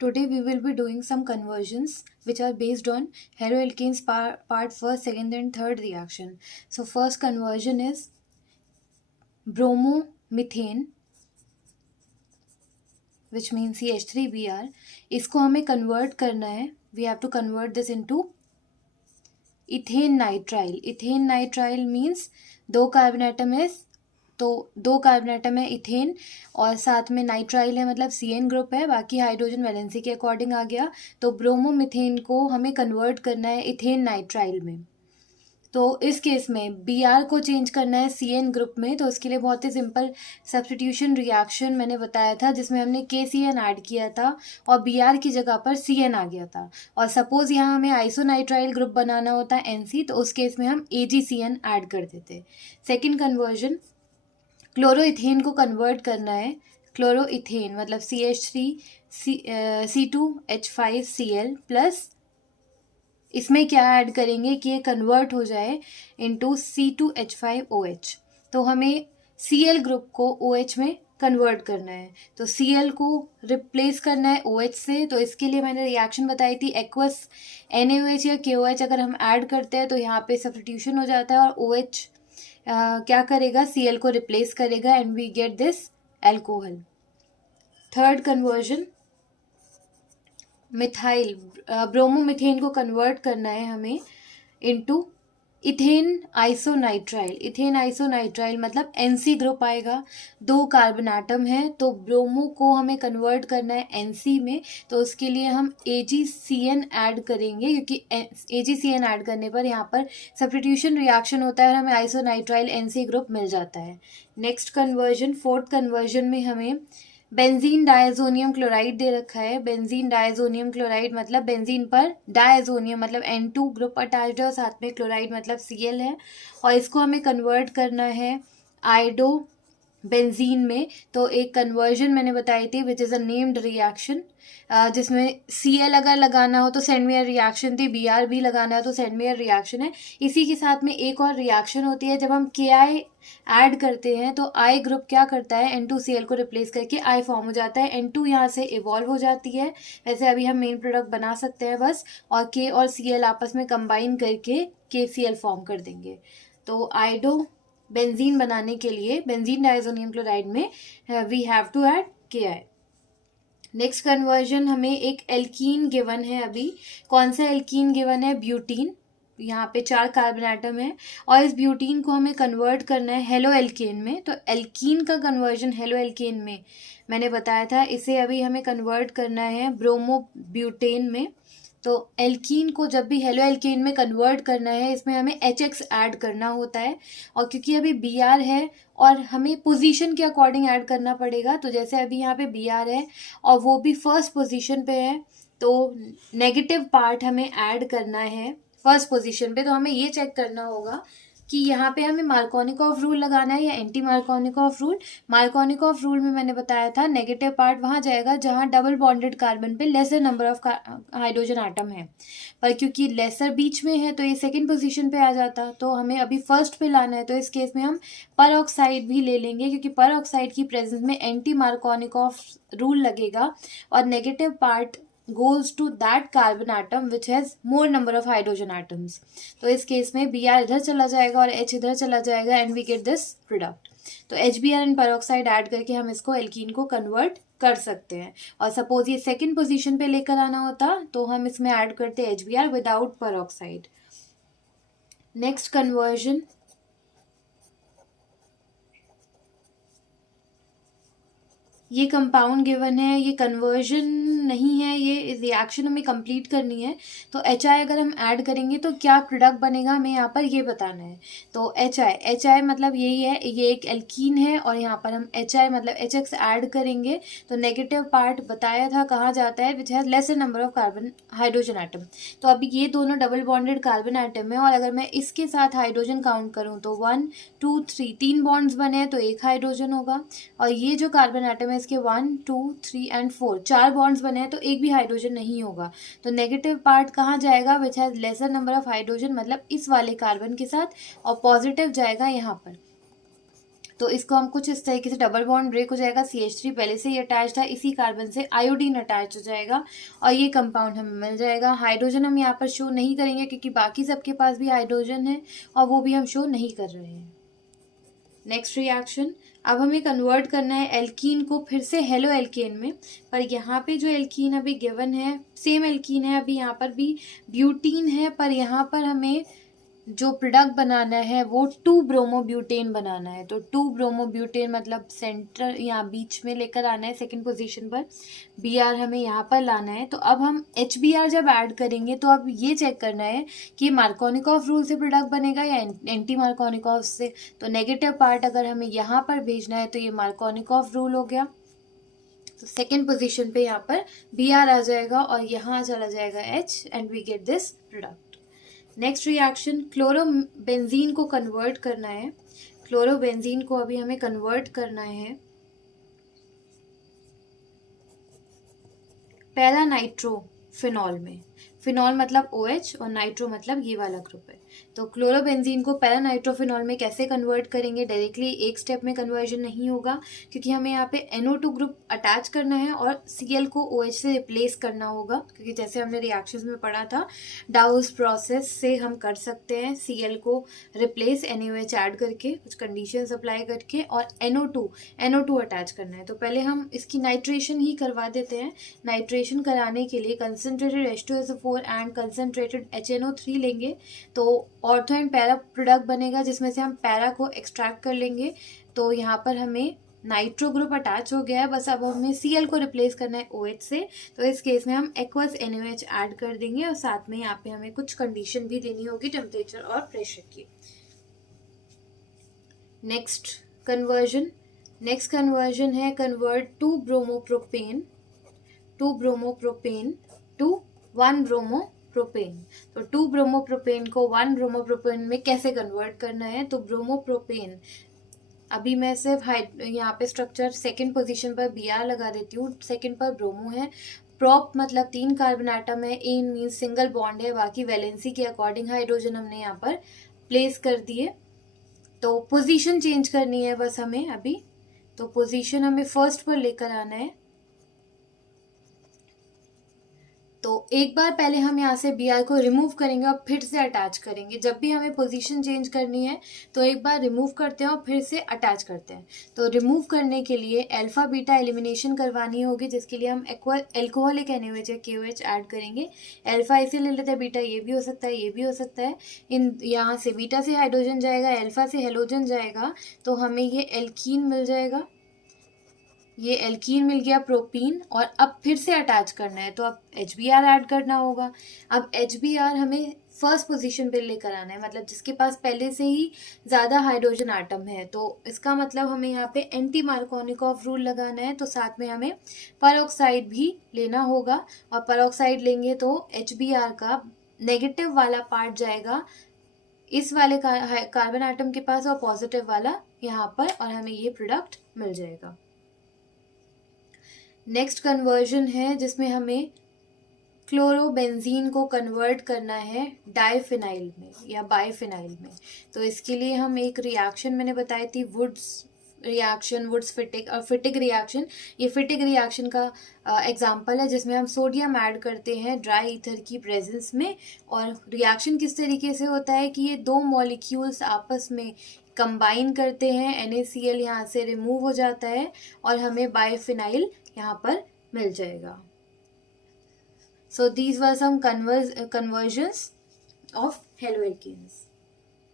Today we will be doing some conversions which are based on haloalkanes part first, second and third reaction. So first conversion is bromomethane which means CH3Br. इसको हमें convert करना है. We have to convert this into ethane nitrile. Ethane nitrile means दो carbon atom है, तो दो carbon atom है ethane और साथ में नाइट्राइल है, मतलब CN ग्रुप है, बाकी हाइड्रोजन वैलेंसी के अकॉर्डिंग आ गया. तो ब्रोमोमिथेन को हमें कन्वर्ट करना है इथेन नाइट्राइल में. तो इस केस में Br को चेंज करना है CN ग्रुप में. तो इसके लिए बहुत ही सिंपल सब्स्टिट्यूशन रिएक्शन मैंने बताया था जिसमें हमने KCN ऐड किया था और Br की जगह पर CN आ गया था. और सपोज यहाँ हमें आइसोनाइट्राइल ग्रुप बनाना होता है NC, तो उस केस में हम AgCN ऐड कर देते. सेकेंड कन्वर्जन, क्लोरोइथेन को कन्वर्ट करना है. क्लोरोइथेन मतलब CH3C2H5Cl प्लस इसमें क्या ऐड करेंगे कि ये कन्वर्ट हो जाए इनटू C2H5OH. तो हमें Cl ग्रुप को OH में कन्वर्ट करना है. तो Cl को रिप्लेस करना है OH से. तो इसके लिए मैंने रिएक्शन बताई थी एक्वस NaOH या KOH अगर हम ऐड करते हैं तो यहाँ पे सब्स्टिट्यूशन हो जाता है और OH क्या करेगा, Cl को रिप्लेस करेगा and we get this alcohol. Third conversion, methyl bromomethane को कन्वर्ट करना है हमें into ethane isonitrile. Ethane isonitrile मतलब NC ग्रुप आएगा, दो कार्बन एटम है, तो ब्रोमो को हमें कन्वर्ट करना है NC में. तो उसके लिए हम AgCN ऐड करेंगे क्योंकि AgCN ऐड करने पर यहाँ पर सब्स्टिट्यूशन रिएक्शन होता है और हमें आइसोनाइट्राइल NC ग्रुप मिल जाता है. नेक्स्ट कन्वर्जन, फोर्थ कन्वर्जन में हमें बेंजीन डायजोनियम क्लोराइड दे रखा है. बेंजीन डायजोनियम क्लोराइड मतलब बेंजीन पर डायजोनियम मतलब N2 ग्रुप अटैच्ड है और साथ में क्लोराइड मतलब Cl है और इसको हमें कन्वर्ट करना है आइडो बेंजीन में. तो एक कन्वर्जन मैंने बताई थी which is a named reaction जिसमें Cl अगर लगाना हो तो सेंडमेयर रिएक्शन थी, Br भी लगाना है तो सेंडमेयर रिएक्शन है. इसी के साथ में एक और रिएक्शन होती है जब हम Ki ऐड करते हैं तो I ग्रुप क्या करता है, N2Cl को रिप्लेस करके I फॉर्म हो जाता है. N2 यहाँ से इवॉल्व हो जाती है. वैसे अभी हम मेन प्रोडक्ट बना सकते हैं बस, और K और Cl आपस में कंबाइन करके KCl फॉर्म कर देंगे. तो आइडो बेंजीन बनाने के लिए बेंजीन डायजोनियम क्लोराइड में we have to add Ki. Next conversion, हमें एक एल्कीन गिवन है. अभी कौन सा एल्कीन गिवन है, ब्यूटीन. यहाँ पे 4 कार्बन एटम है और इस ब्यूटीन को हमें कन्वर्ट करना है हेलो एल्केन में. तो एल्कीन का कन्वर्जन हेलो एल्केन में मैंने बताया था, इसे अभी हमें कन्वर्ट करना है ब्रोमो ब्यूटेन में. तो एल्कीन को जब भी हेलो एल्केन में कन्वर्ट करना है इसमें हमें HX ऐड करना होता है. और क्योंकि अभी Br है और हमें पोजीशन के अकॉर्डिंग ऐड करना पड़ेगा, तो जैसे अभी यहाँ पे Br है और वो भी फर्स्ट पोजीशन पे है, तो नेगेटिव पार्ट हमें ऐड करना है फर्स्ट पोजीशन पे. तो हमें ये चेक करना होगा कि यहाँ पे हमें मार्कोनिकॉफ रूल लगाना है या anti Markovnikov rule. Markovnikov rule में मैंने बताया था नेगेटिव पार्ट वहाँ जाएगा जहाँ डबल बॉन्डेड कार्बन पे lesser number of hydrogen atom है, पर क्योंकि लेसर बीच में है तो ये सेकंड पोजीशन पे आ जाता. तो हमें अभी फर्स्ट पे लाना है, तो इस केस में हम पर ऑक्साइड भी ले लेंगे क्योंकि पर ऑक्साइड की प्रेजेंस में एंटी मार्कोनिकॉफ रूल लगेगा और negative part goes to that carbon atom which has more number of hydrogen atoms. तो इस केस में Br इधर चला जाएगा और H इधर चला जाएगा and we get this product. तो HBr एंड पेरोक्साइड ऐड करके हम इसको एल्कीन को कन्वर्ट कर सकते हैं. और सपोज ये सेकंड पोजीशन पे लेकर आना होता तो हम इसमें ऐड करते HBr without peroxide. Next conversion, ये कंपाउंड गिवन है, ये कन्वर्जन नहीं है, ये रिएक्शन हमें कंप्लीट करनी है. तो HI अगर हम ऐड करेंगे तो क्या प्रोडक्ट बनेगा हमें यहाँ पर ये बताना है. तो HI मतलब यही है, ये एक एल्कीन है और यहाँ पर हम HI मतलब HX ऐड करेंगे. तो नेगेटिव पार्ट बताया था कहाँ जाता है, which has lesser number of carbon hydrogen atom. तो अभी ये दोनों डबल बॉन्डेड कार्बन आइटम है और अगर मैं इसके साथ हाइड्रोजन काउंट करूँ तो 1 2 3 3 बॉन्ड्स बने हैं तो एक हाइड्रोजन होगा. और ये जो कार्बन आइटम है इसके 1 2 3 एंड 4 4 बॉन्ड्स बने हैं तो एक भी हाइड्रोजन नहीं होगा. तो नेगेटिव पार्ट कहाँ जाएगा, which has laser number of hydrogen मतलब इस वाले कार्बन के साथ, और पॉजिटिव जाएगा यहाँ पर. तो इसको हम कुछ इस तरीके से, डबल बॉन्ड ब्रेक हो जाएगा, CH3 पहले से ही अटैच था, इसी कार्बन से आयोडीन अटैच हो जाएगा और ये कंपाउंड हमें मिल जाएगा। हाइड्रोजन हम यहाँ पर शो नहीं करेंगे क्योंकि बाकी सबके पास भी हाइड्रोजन है और वो भी हम शो नहीं कर रहे हैं। नेक्स्ट रिएक्शन, अब हमें कन्वर्ट करना है एल्कीन को फिर से हेलो एल्केन में, पर यहाँ पे जो एल्कीन अभी गिवन है सेम एल्कीन है, अभी यहाँ पर भी ब्यूटीन है, पर यहाँ पर हमें जो प्रोडक्ट बनाना है वो 2-ब्रोमोब्यूटेन बनाना है। तो 2-ब्रोमोब्यूटेन मतलब सेंटर यहाँ बीच में लेकर आना है, सेकंड पोजीशन पर Br हमें यहाँ पर लाना है। तो अब हम HBr जब ऐड करेंगे तो अब ये चेक करना है कि मार्कोनिकॉफ रूल से प्रोडक्ट बनेगा या एंटी मार्कोनिकॉफ से। तो नेगेटिव पार्ट अगर हमें यहाँ पर भेजना है तो ये मार्कोनिकॉफ रूल हो गया, तो सेकेंड पोजीशन पे यहाँ पर Br आ जाएगा और यहाँ चला जाएगा H and we get this product. Next reaction, chlorobenzene को कन्वर्ट करना है। क्लोरोबेंजीन को अभी हमें कन्वर्ट करना है पैरा नाइट्रोफिनॉल में। फिनॉल मतलब OH और नाइट्रो मतलब ये वाला ग्रुप है। तो क्लोरोबेंजीन को पैरा नाइट्रोफिनॉल में कैसे कन्वर्ट करेंगे, डायरेक्टली एक स्टेप में कन्वर्जन नहीं होगा क्योंकि हमें यहाँ पे NO2 ग्रुप अटैच करना है और Cl को OH से रिप्लेस करना होगा, क्योंकि जैसे हमने रिएक्शंस में पढ़ा था डाउस प्रोसेस से हम कर सकते हैं Cl को रिप्लेस NaOH ऐड करके, कुछ कंडीशंस अप्लाई करके, और NO2 अटैच करना है। तो पहले हम इसकी नाइट्रेशन ही करवा देते हैं। नाइट्रेशन कराने के लिए concentrated H2SO4 and concentrated HNO3 लेंगे तो ऑर्थो एंड पैरा प्रोडक्ट बनेगा, जिसमें से हम पैरा को एक्सट्रैक्ट कर लेंगे। तो यहाँ पर हमें नाइट्रो ग्रुप अटैच हो गया है, बस अब हमें Cl को रिप्लेस करना है OH से। तो इस केस में हम एक्वस NaOH ऐड कर देंगे और साथ में यहाँ पे हमें कुछ कंडीशन भी देनी होगी टेम्परेचर और प्रेशर की। नेक्स्ट कन्वर्जन है कन्वर्ट 2-ब्रोमोप्रोपेन टू 1-ब्रोमोप्रोपेन। तो 2-ब्रोमोप्रोपेन को 1-ब्रोमोप्रोपेन में कैसे कन्वर्ट करना है, तो ब्रोमोप्रोपेन, अभी मैं सिर्फ यहाँ पे स्ट्रक्चर सेकंड पोजीशन पर Br लगा देती हूँ, सेकंड पर ब्रोमो है। प्रोप मतलब 3 कार्बन एटम है, एन मीन्स सिंगल बॉन्ड है, बाकी वैलेंसी के अकॉर्डिंग हाइड्रोजन हमने यहाँ पर प्लेस कर दिए। तो पोजीशन चेंज करनी है बस हमें अभी, तो पोजीशन हमें फर्स्ट पर लेकर आना है। तो एक बार पहले हम यहाँ से Br को रिमूव करेंगे और फिर से अटैच करेंगे। जब भी हमें पोजीशन चेंज करनी है तो एक बार रिमूव करते हैं और फिर से अटैच करते हैं। तो रिमूव करने के लिए अल्फा बीटा एलिमिनेशन करवानी होगी, जिसके लिए हम एल्कोहलिक NaOH या KOH ऐड करेंगे। अल्फा इसे ले लेते हैं, बीटा ये भी हो सकता है, ये भी हो सकता है। यहाँ से बीटा से हाइड्रोजन जाएगा, अल्फा से हेलोजन जाएगा, तो हमें ये एल्कीन मिल जाएगा। ये एल्कीन मिल गया प्रोपीन, और अब फिर से अटैच करना है तो अब HBr ऐड करना होगा। अब HBr हमें फर्स्ट पोजीशन पे लेकर आना है, मतलब जिसके पास पहले से ही ज़्यादा हाइड्रोजन आटम है। तो इसका मतलब हमें यहाँ पे एंटी मार्कोनिकॉफ रूल लगाना है, तो साथ में हमें परऑक्साइड भी लेना होगा, और परऑक्साइड लेंगे तो HBr का नेगेटिव वाला पार्ट जाएगा इस वाले कार्बन आटम के पास और पॉजिटिव वाला यहाँ पर, और हमें ये प्रोडक्ट मिल जाएगा। नेक्स्ट कन्वर्जन है जिसमें हमें क्लोरोबेंजीन को कन्वर्ट करना है डाइफिनाइल में या बाइफिनाइल में। तो इसके लिए हम एक रिएक्शन मैंने बताई थी, वुड्स फिटिक और फिटिक रिएक्शन। ये फिटिक रिएक्शन का एग्जांपल है जिसमें हम सोडियम ऐड करते हैं ड्राई ईथर की प्रेजेंस में। और रिएक्शन किस तरीके से होता है कि ये 2 मॉलिक्यूल्स आपस में कंबाइन करते हैं, NaCl यहाँ से रिमूव हो जाता है और हमें बाइफिनाइल यहाँ पर मिल जाएगा। So these were some conversions of haloalkanes.